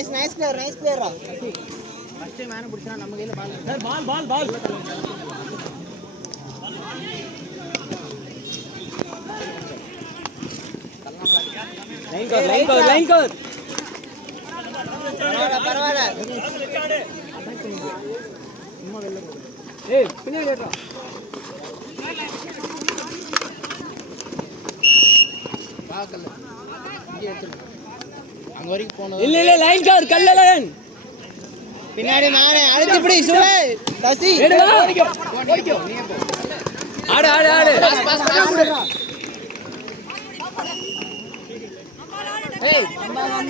Nice player first time மேன புடிச்சா நம்ம கையில பால் சார் பால் லைன் கவர் பரவாயில்லை சும்மா வெளில போ ஏய் பின்னாடி ஏறா பாக்கல இங்க எடுத்து அங்க வரைக்கும் போணும் இல்ல லைன் கவர் கல்ல லைன் பின்னாடி மானே அழுத்தி பிடி சுவே தசி ஓடிக்கோ நீ போ ஆடு பாஸ்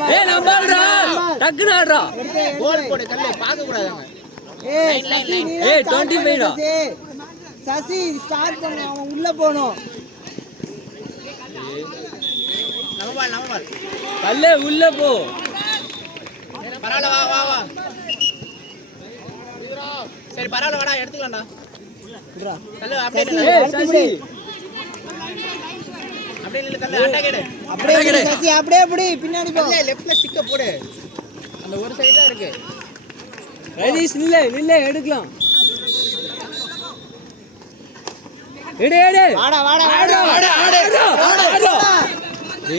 ஏய் நம்பால்டா டக்குனு ஆடுறா கோல் போடு கல்லே பாக்க கூடாதுங்க ஏய் 25 டா சசி ஸ்டார்ட் பண்ணு அவன் உள்ள போணும் நம்ம கல்லே உள்ள போ பரவால வா சரி பரவால வாடா எடுத்துக்கலாம்டா குடுறா கல்லே அப்படியே சசி அப்படியே நில்லு கல்லே அட்டா கேடு அப்படியே சசி அப்படியே புடி பின்னாடி போ கல்லே லெஃப்ட்ல ஸ்டிக்க போடு அந்த ஒரு சைடு தான் இருக்கு ரைஸ் நில்ல எடுக்கலாம் எடு வாடா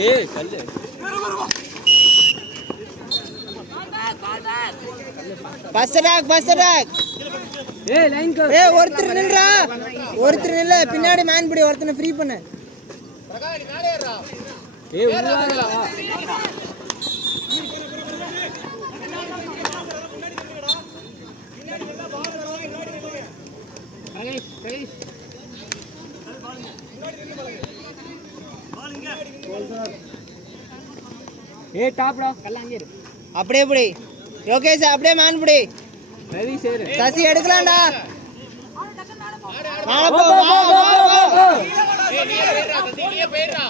ஏய் கல்லே பஸ்ஸடாக் ஏய் லைன் கோ ஏய் ஒருத்தர் நில்ல பின்னாடி மேன் பிடி ஒருத்தனை ஃப்ரீ பண்ணு பிரகாஷ் நாளே ஏறா ஏய் உள்ளாடா கைஸ் ஏ டாப்டா கல்லாங்க இரு அப்படியே புடி யோகேஷ் அப்படியே மான் புடி ரவி சேர் சசி எடுக்கலாம்டா மேல போ நீயே போயிரா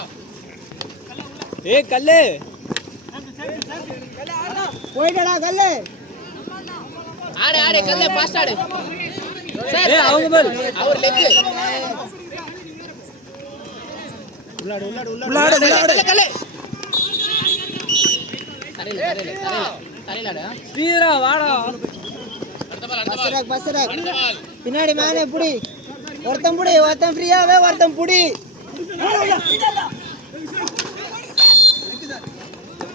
ஏ கல்லே போய்டா கல்லே ஆடு கல்லே ஃபாஸ்ட் ஆடு ஏ அவங்க பால் அவர் லெக் உள்ளாடு கல்லே தரையிலடா ஸ்ரீரா வாடா பஸ்ஸடாக் பின்னாடி மேனே புடி ஒருத்தன் ஃப்ரீயாவே ஒருத்தன் புடி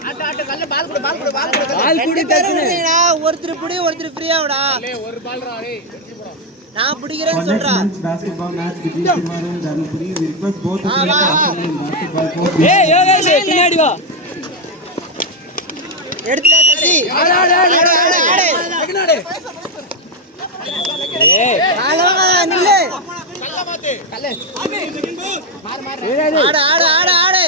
ஆட்ட கல்ல பால் குடி தருடா ஒருத்தர் புடி ஒருத்தர் ஃப்ரீயாடா ஒரு பால்ரா டேய் நான் பிடிக்கிறேன்னு சொல்றா ஏய் யோகேஷ் பின்னாடி வா எடுத்துடா சசி ஆடு ஏய் காலவா நில்லு கல்ல மாத்து கல்ல மார் ஆடு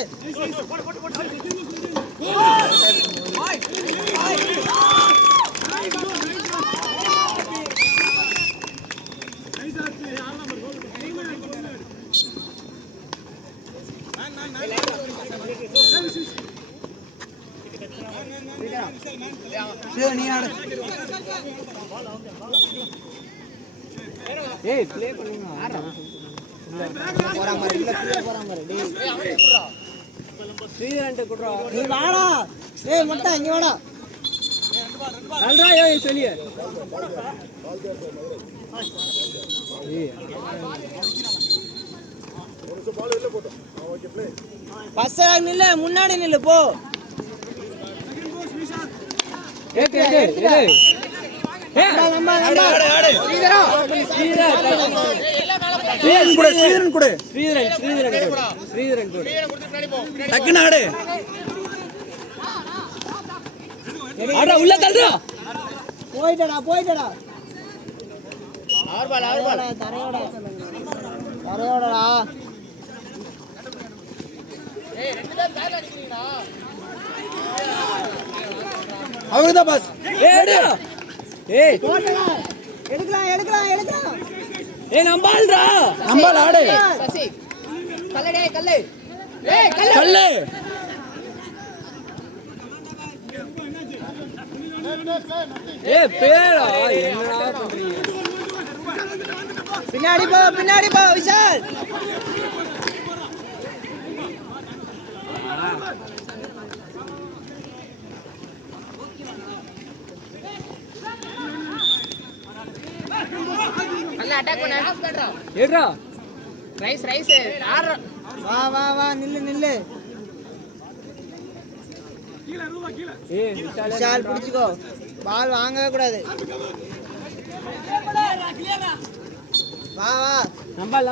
நீ ஆடு ஏய் ப்ளே பண்ணுங்க ஆடுறா போறா மாதிரி டேய் குடுறா ஸ்ரீரண்ட குடுறா நீ வாடா ஏய் மொட்டை இங்க வாடா அல்ரா ஏய் சொல்லியே ஏய் ஒரு பால் வெளிய போடு ஓகே ப்ளே பஸ்ஸா நில்ல முன்னாடி நில்லு போ ஏய் நம்ம ஆடு ஸ்ரீதரன் கூட டக்குனு ஆடு ஆடுடா உள்ள தள்ளுடா போய்டா ஆறு பால் தரையோடடா ஏய் ரெண்டு பேர் பேக் அடிக்கிறீங்கடா அவர்தான் பாஸ் ஏய் போடா எடுக்கலாம் ஏய் நம்பால் ஆடு சசி கல்லே ஏய் கல்லே ஏய் பேரா என்னடா பண்றீங்க பின்னாடி போ விஷால் அட்டாக் பண்ணு ஏட்ரா ரைஸ் ஆடுற வா நில்லு விஷால் பிடிச்சுக்கோ பால் வாங்கவே கூடாது வா நம்பல்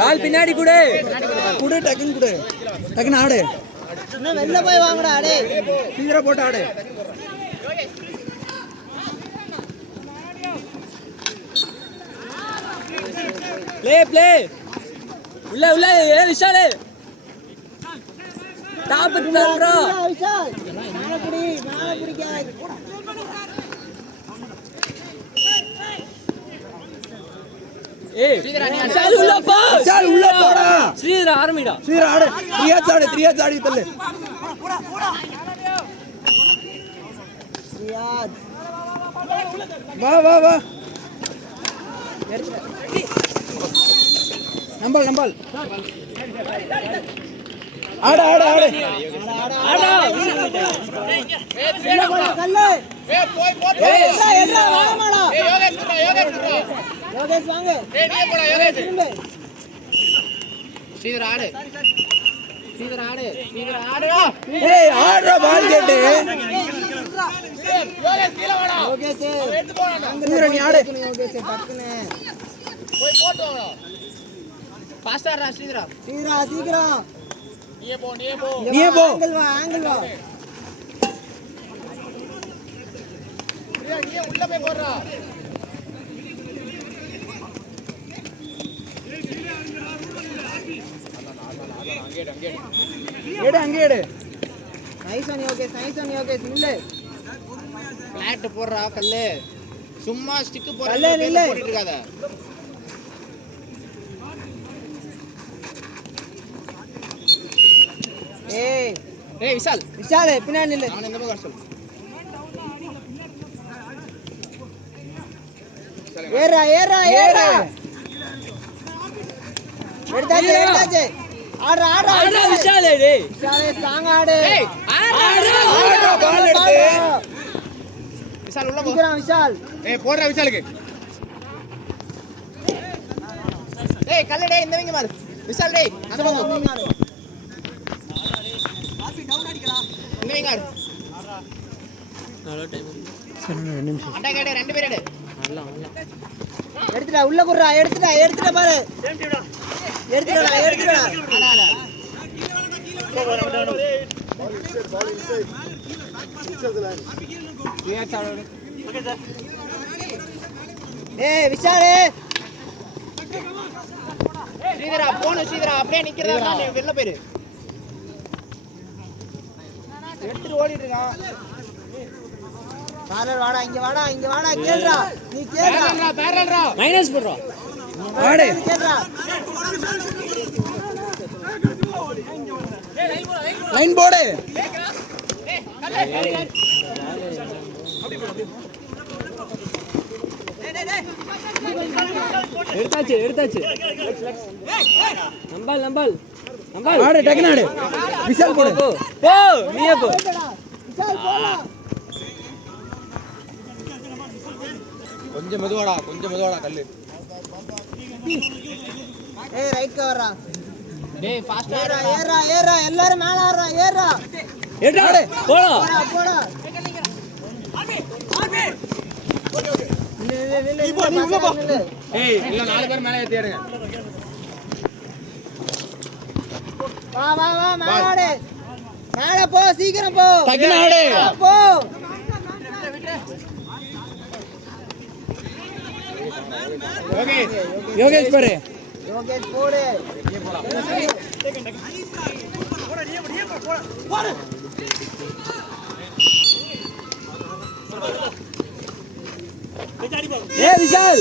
பால் பின்னாடி குடு டக்குன்னு ஆடு இன்னும் வெளில போய் வாங்கடா ஆடு சீக்கிரம் போட்டு ஆடு ப்ளே உள்ள ஏ விஷாலே டாப் தள்ளுறா விஷால் மேல பிடிக்காது ஏய் விஷால் உள்ள போடா ஸ்ரீதர் ஆரம்பிடா ஸ்ரீதர் ஆடு த்ரீயாச் ஆடி தள்ளு ரியாத் வா நம்பல் ஆடு கல்லு யோகேஷ் வாங்க ஸ்ரீதர் ஆடு ஏய் ஆடுற பால் கேட்டு யோகேஷ் ஸ்ரீதர் நீ ஆடு யோகேஷ் டக்குன்னு போய் போட்டு வாங்க ஃபாஸ்டா ஆடுறா ஸ்ரீதரா சீக்கிரம் நீயே போ ஆங்கிள் வா நீயே உள்ள போய் போடுறா அங்கே எடு நைஸ் ஒன் யோகேஷ் நில்லு ஃபிளாட் போடுறா கல்லு சும்மா ஸ்டிக் கல்லே நில்லு. போட்டுட்டு இருக்காத ஏய் விஷால் பின்னாடி நில்லு அவன் எந்த பக்கம் வர சொல்லு ஏறா எடுத்தாச்சு ஆடுறா விஷாலே டேய் விஷாலே ஸ்ட்ராங் ஆடு ஆடுற பால் எடுத்து விஷால் உள்ள போ விஷால் போடுறா விஷாலுக்கு கல்லு டேய் இந்த விங்க பாரு விஷால் டேய் அந்த பக்கம் இந்த விங்க ஆடு நல்ல டைம் அட்டா கேடு ரெண்டு பேர் எடு எடுத்துடா உள்ள குடுறா எடுத்துடா பாரு எடுத்துடா ஏய் விஷாலே ஸ்ரீதரா அப்படியே நிக்கிறதா நீ வெளில போயிரு எடுத்துட்டு ஓடிட்டு இருக்கான் பாலர் வாடா இங்க வாடா கேளுடா நீ கேளுடா பேரல்ரா மைனஸ் போடுறா ஆடு கேளுடா லைன் போடு எடுத்தாச்சு நம்பல் ஆடு டக்குன்னு ஆடு விஷால் போடு போ நீயே போ விஷால் போடா கொஞ்சம் மெதுவாடா கல்லு ஏய் ரைட் கவர்ரா டேய் ஃபாஸ்டா ஏறா எல்லாரும் மேல ஆடுறா ஏறா ஏட்ரா போடா போடா ஏய் இல்ல 4 பேர் மேலே ஏத்தி ஏறுங்க வா மேல ஆடு மேல போ சீக்கிரம் போ டக்குன்னு ஆடு போ யோகேஷ் பாரு யோகேஷ் போடு ஏ விஷால்